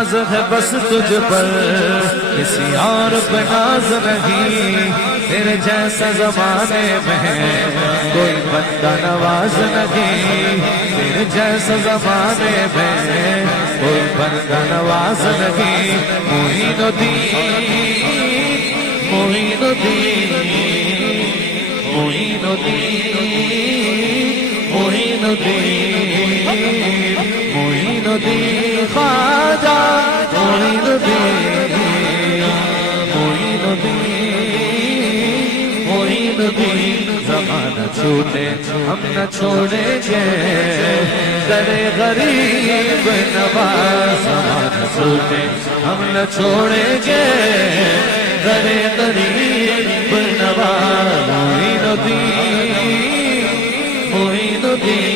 ناز ہے بس تجھ پر، کسی اور پہ ناز نہیں، تیرے جیسا زمانے میں کوئی بندہ نواز نہیں، تیرے جیسا زمانے میں کوئی بندہ نواز نہیں۔ معین الدین معین الدین معین الدین معین الدین معین الدین خواجہ معین الدین معین الدین معین الدین۔ زمانہ چھوٹے ہم نہ چھوڑیں گے، درے غریب نواز، زمانہ چھوٹے ہم نہ چھوڑیں گے، درے غریب نواز۔ معین الدین معین الدین